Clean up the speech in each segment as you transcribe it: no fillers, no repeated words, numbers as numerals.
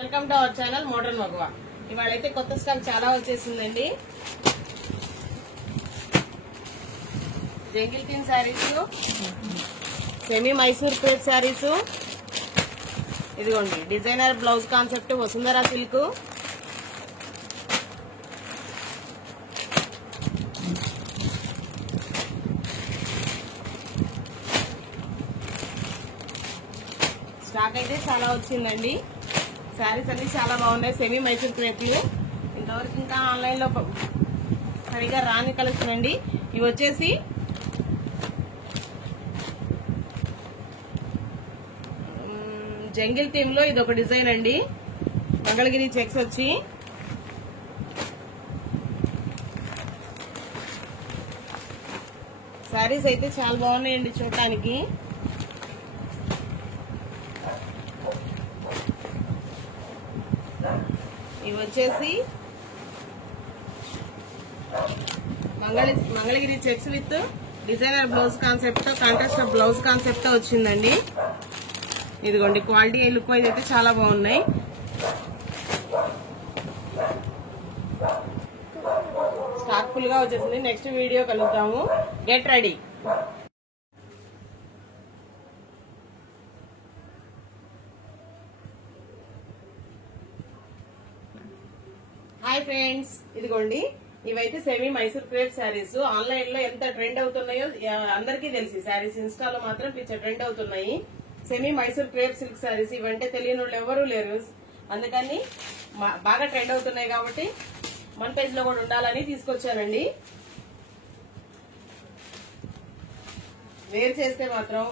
Welcome to our channel modern మగువా. ఇవాళైతే కొత్త stock చాలా వచ్చేసిందండి. Jungle theme saris, semi Mysore crepe saris, ఇదిగోండి డిజైనర్ బ్లౌజ్ కాన్సెప్ట్ వసుంధరా సిల్క్, స్టాక్ అయితే చాలా వచ్చిందండి. శారీస్ అన్ని చాలా బాగున్నాయి. సెమీ మైసూర్ క్రేప్లు ఇంతవరకు ఇంకా ఆన్లైన్ లో సరిగా రాని కలెక్షన్ అండి. ఇవి వచ్చేసి జంగిల్ థీమ్ లో ఇది ఒక డిజైన్ అండి. మంగళగిరి చెక్స్ వచ్చి శారీస్ అయితే చాలా బాగున్నాయండి చూడటానికి. ఇవి వచ్చేసి Mangalagiri checks with designer blouse concept తో, కాంట్రాస్ట్ బ్లౌజ్ కాన్సెప్ట్ తో వచ్చిందండి. ఇదిగోండి క్వాలిటీ లుక్ వైజ్ అయితే చాలా బాగున్నాయి. స్టాక్ ఫుల్ గా వచ్చేసింది. నెక్స్ట్ వీడియో కలుగుతాము. Get ready. హాయ్ ఫ్రెండ్స్, ఇదిగోండి ఇవైతే semi Mysore crepe sarees. Online లో ఎంత ట్రెండ్ అవుతున్నాయో అందరికీ తెలిసి శారీస్ ఇన్స్టాలో మాత్రం పిచ్చ ట్రెండ్ అవుతున్నాయి. Semi Mysore crepe silk sarees ఇవంటే తెలియని వాళ్ళు ఎవరూ లేరు. అందుకని బాగా ట్రెండ్ అవుతున్నాయి కాబట్టి మన పేజ్ లో కూడా ఉండాలని తీసుకొచ్చానండి. వేర్ చేస్తే మాత్రం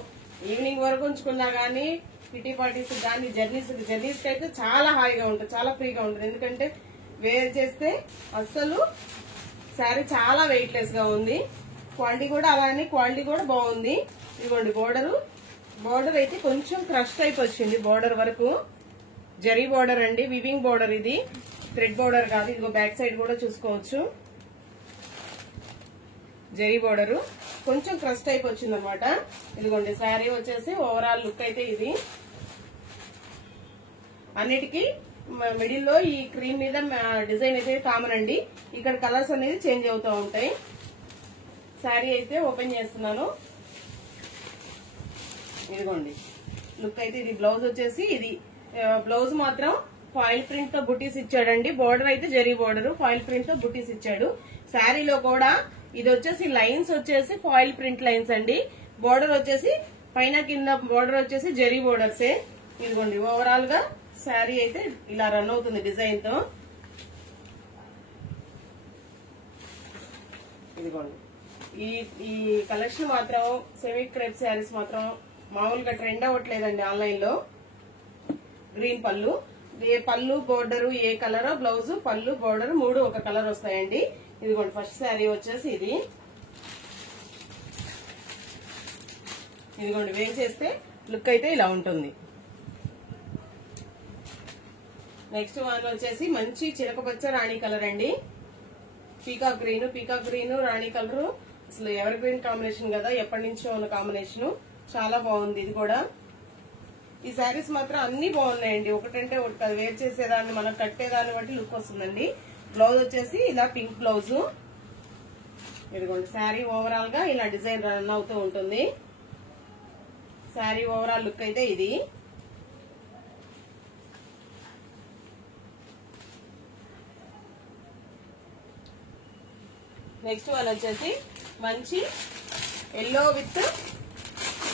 ఈవినింగ్ వరకు ఉంచుకున్నా గానీ కిటీ పార్టీస్ కానీ జర్నీస్ అయితే చాలా హాయిగా ఉంటుంది, చాలా ఫ్రీగా ఉంటుంది. ఎందుకంటే వేర్ చేస్తే అస్సలు శారీ చాలా వెయిట్ లెస్ గా ఉంది. క్వాలిటీ కూడా అలానే క్వాలిటీ కూడా బాగుంది. ఇదిగోండి బోర్డర్ అయితే కొంచెం క్రష్ టైప్ వచ్చింది. బోర్డర్ వరకు జరీ బోర్డర్ అండి, వివింగ్ బోర్డర్, ఇది థ్రెడ్ బోర్డర్ కాదు. ఇదిగో బ్యాక్ సైడ్ కూడా చూసుకోవచ్చు. జరీ బోర్డర్ కొంచెం క్రష్ టైప్ వచ్చింది అనమాట. ఇదిగోండి శారీ వచ్చేసి ఓవరాల్ లుక్ అయితే ఇది. అన్నిటికీ మిడిల్ లో ఈ క్రీమ్ మీద డిజైన్ అయితే కామన్ అండి. ఇక్కడ కలర్స్ అనేది చేంజ్ అవుతూ ఉంటాయి. శారీ అయితే ఓపెన్ చేస్తున్నాను. ఇదిగోండి లుక్ అయితే ఇది. బ్లౌజ్ వచ్చేసి ఇది. బ్లౌజ్ మాత్రం ఫాయిల్ ప్రింట్ తో బుటీస్ ఇచ్చాడండి. బోర్డర్ అయితే జరీ బోర్డర్, ఫాయిల్ ప్రింట్ తో బుటీస్ ఇచ్చాడు. శారీలో కూడా ఇది వచ్చేసి లైన్స్ వచ్చేసి ఫాయిల్ ప్రింట్ లైన్స్ అండి. బోర్డర్ వచ్చేసి పైన కింద బోర్డర్ వచ్చేసి జరీ బోర్డర్సే. ఇదిగోండి ఓవరాల్ గా శారీ అయితే ఇలా రన్ అవుతుంది డిజైన్ తో. ఇదిగోండి ఈ కలెక్షన్ మాత్రం సెమీ క్రేప్ శారీస్ మాత్రం మామూలుగా ట్రెండ్ అవ్వట్లేదండి ఆన్లైన్ లో. గ్రీన్ పళ్ళు, ఏ పళ్ళు బోర్డర్ ఏ కలర్, బ్లౌజ్ పళ్ళు బోర్డర్ మూడు ఒక కలర్ వస్తాయండి. ఇదిగోండి ఫస్ట్ శారీ వచ్చేసి ఇది. ఇదిగోండి వేర్ చేస్తే లుక్ అయితే ఇలా ఉంటుంది. నెక్స్ట్ వన్ వచ్చేసి మంచి చిలకపచ్చ రాణి కలర్ అండి. పీకాక్ గ్రీన్ రాణి కలర్ అసలు ఎవర్ గ్రీన్ కాంబినేషన్ కదా, ఎప్పటి నుంచో ఉన్న కాంబినేషన్. చాలా బాగుంది ఇది కూడా. ఈ శారీస్ మాత్రం అన్ని బాగున్నాయండి. ఒకటంటే ఒకటి వేర్ చేసేదాన్ని మనం కట్టేదాన్ని బట్టి లుక్ వస్తుందండి. బ్లౌజ్ వచ్చేసి ఇలా పింక్ బ్లౌజ్. ఇదిగోండి శారీ ఓవరాల్ గా ఇలా డిజైన్ రన్ అవుతూ ఉంటుంది. శారీ ఓవరాల్ లుక్ అయితే ఇది. నెక్స్ట్ వన్ వచ్చేసి మంచి ఎల్లో విత్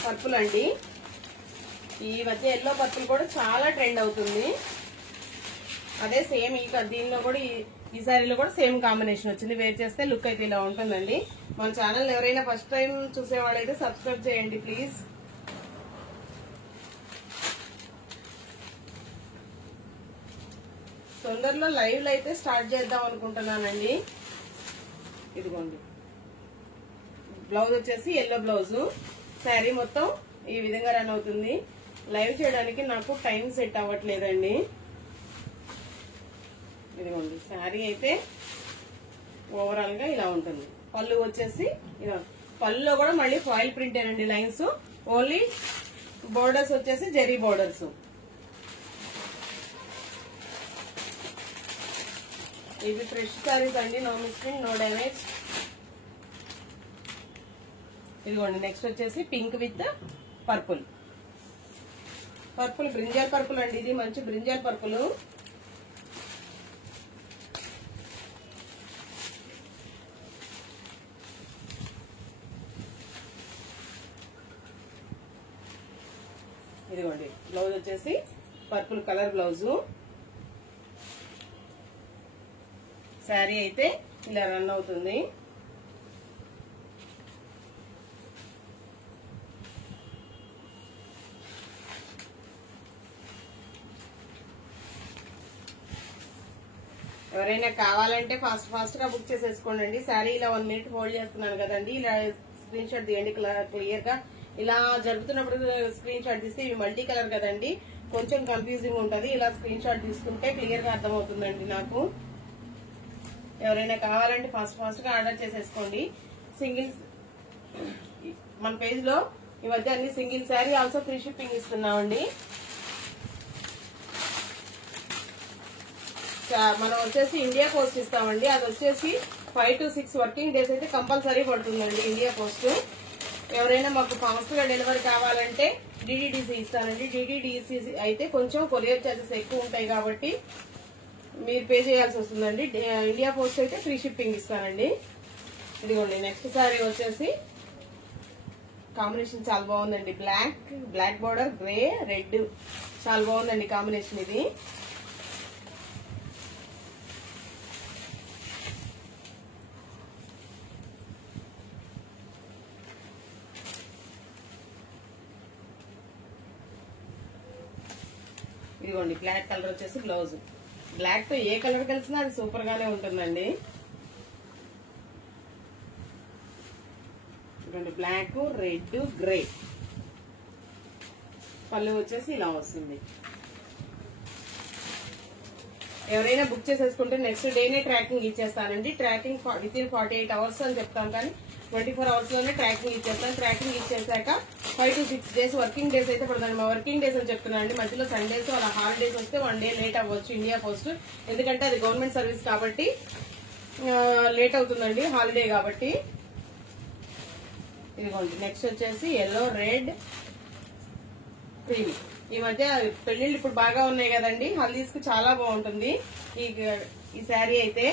పర్పుల్ అండి. ఈ మధ్య ఎల్లో పర్పుల్ కూడా చాలా ట్రెండ్ అవుతుంది. అదే సేమ్ దీనిలో కూడా ఈ శారీలో కూడా సేమ్ కాంబినేషన్ వచ్చింది. వేర్ చేస్తే లుక్ అయితే ఇలా ఉంటుందండి. మన ఛానల్ ఎవరైనా ఫస్ట్ టైం చూసేవాళ్ళైతే సబ్స్క్రైబ్ చేయండి ప్లీజ్. తొందరలో లైవ్ లో అయితే స్టార్ట్ చేద్దాం అనుకుంటున్నానండి. ఇదిగోండి బ్లౌజ్ వచ్చేసి ఎల్లో బ్లౌజ్. శారీ మొత్తం ఈ విధంగా రన్ అవుతుంది. లైవ్ చేయడానికి నాకు టైం సెట్ అవ్వట్లేదండి. ఇదిగోండి శారీ అయితే ఓవరాల్ గా ఇలా ఉంటుంది. పళ్ళు వచ్చేసి ఇలా, పళ్ళులో కూడా మళ్ళీ ఫాయిల్ ప్రింట్ అండి లైన్స్. ఓన్లీ బోర్డర్స్ వచ్చేసి జరీ బోర్డర్స్. ఇవి ఫ్రెష్ సారీస్ అండి, నో మిస్ప్రింట్, నో డ్యామేజ్. ఇదిగోండి నెక్స్ట్ వచ్చేసి pink with purple. Purple brinjal purple అండి, ఇది మంచి బ్రింజాల్ పర్పుల్. ఇదిగోండి బ్లౌజ్ వచ్చేసి పర్పుల్ కలర్ బ్లౌజు. శారీ అయితే ఇలా రన్ అవుతుంది. ఎవరైనా కావాలంటే ఫాస్ట్ గా బుక్ చేసేసుకోండి. శారీ ఇలా 1 మినిట్ హోల్డ్ చేస్తున్నాను కదండి, ఇలా స్క్రీన్ షాట్ తీయండి క్లియర్ గా. ఇలా జరుగుతున్నప్పుడు స్క్రీన్ షాట్ తీస్తే ఇవి మల్టీ కలర్ కదండి, కొంచెం కన్ఫ్యూజింగ్ ఉంటది. ఇలా స్క్రీన్ షాట్ తీసుకుంటే క్లియర్ గా అర్థమవుతుందండి నాకు. ఎవరైనా కావాలంటే ఫాస్ట్ గా ఆర్డర్ చేసేసుకోండి. సింగిల్స్ మన పేజ్ లో ఈ మధ్య అన్ని single saree also free shipping ఇస్తున్నామండి. మనం వచ్చేసి ఇండియా పోస్ట్ ఇస్తామండి, అది వచ్చేసి 5 to 6 వర్కింగ్ డేస్ అయితే కంపల్సరీ పడుతుందండి ఇండియా పోస్ట్. ఎవరైనా మాకు ఫాస్ట్ గా డెలివరీ కావాలంటే డిడిడిసి ఇస్తానండి. డిడిడిసి అయితే కొంచెం కొరియర్ చార్జెస్ ఎక్కువ ఉంటాయి కాబట్టి మీరు పే చేయాల్సి వస్తుందండి. ఇండియా పోస్ట్ అయితే ఫ్రీ షిప్పింగ్ ఇస్తానండి. ఇదిగోండి నెక్స్ట్ సారీ వచ్చేసి కాంబినేషన్ చాలా బాగుందండి. బ్లాక్ బార్డర్, గ్రే, రెడ్, చాలా బాగుందండి కాంబినేషన్ ఇది. ఇదిగోండి బ్లాక్ కలర్ వచ్చేసి బ్లౌజ్. బ్లాక్ తో ఏ కలర్ కలిసినా అది సూపర్ గానే ఉంటుందండి. ఇదిగోండి బ్లాక్, రెడ్, గ్రే. పళ్ళు వచ్చేసి ఇలా వస్తుంది. ఎవరైనా బుక్ చేసేసుకుంటే నెక్స్ట్ డేనే ట్రాకింగ్ ఇచ్చేస్తానండి. ట్రాకింగ్ విత్ ఇన్ 48 hours అని చెప్తాను, కానీ 24 hours లోనే ట్రాకింగ్ ఇచ్చేస్తాను. ట్రాకింగ్ ఇచ్చేసాక 5 to 6 days వర్కింగ్ డేస్ అయితే పడుతుంది. మా వర్కింగ్ డేస్ అని చెప్తున్నానండి. మధ్యలో సండేస్ అలా హాలిడేస్ వస్తే 1 day లేట్ అవ్వచ్చు ఇండియా పోస్ట్, ఎందుకంటే అది గవర్నమెంట్ సర్వీస్ కాబట్టి లేట్ అవుతుందండి, హాలిడే కాబట్టి. ఇదిగోండి నెక్స్ట్ వచ్చేసి ఎల్లో, రెడ్, క్రీమ్. ఈ మధ్య పెళ్లిళ్ళు ఇప్పుడు బాగా ఉన్నాయి కదండి, హల్దీస్ కి చాలా బాగుంటుంది ఈ శారీ అయితే.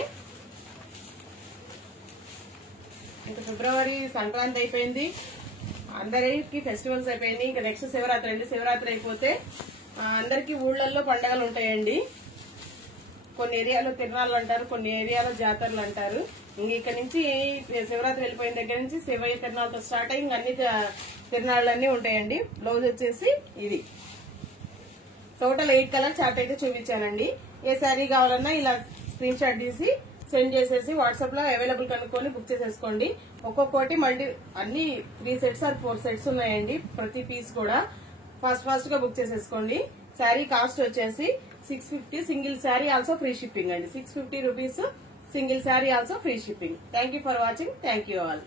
ఇంకా ఫిబ్రవరి సంక్రాంతి అయిపోయింది, అందరికి ఫెస్టివల్స్ అయిపోయింది. ఇంకా నెక్స్ట్ శివరాత్రి అండి. శివరాత్రి అయిపోతే అందరికి ఊళ్ళల్లో పండగలు ఉంటాయండి. కొన్ని ఏరియాలో తిరణాలు అంటారు, కొన్ని ఏరియాలో జాతరలు అంటారు. ఇంక ఇక్కడ నుంచి శివరాత్రి వెళ్ళిపోయిన దగ్గర నుంచి శివయ్య తిరణాలతో స్టార్ట్ అయ్యి అన్ని తిరణాలన్నీ ఉంటాయండి. బ్లౌజ్ వచ్చేసి ఇది. టోటల్ 8 కలర్ చార్ట్ అయితే చూపించానండి. ఏ శారీ కావాలన్నా ఇలా స్క్రీన్ షాట్ తీసి సెండ్ చేసేసి వాట్సాప్ లో అవైలబుల్ కనుక్కొని బుక్ చేసేసుకోండి. ఒక్కొక్కటి మళ్ళీ అన్ని 3 sets or 4 sets ఉన్నాయండి, ప్రతి పీస్ కూడా. ఫాస్ట్ గా బుక్ చేసేసుకోండి. శారీ కాస్ట్ వచ్చేసి 650. Single saree also free shipping అండి. 650 rupees single saree also free shipping. Thank you for watching. Thank you all.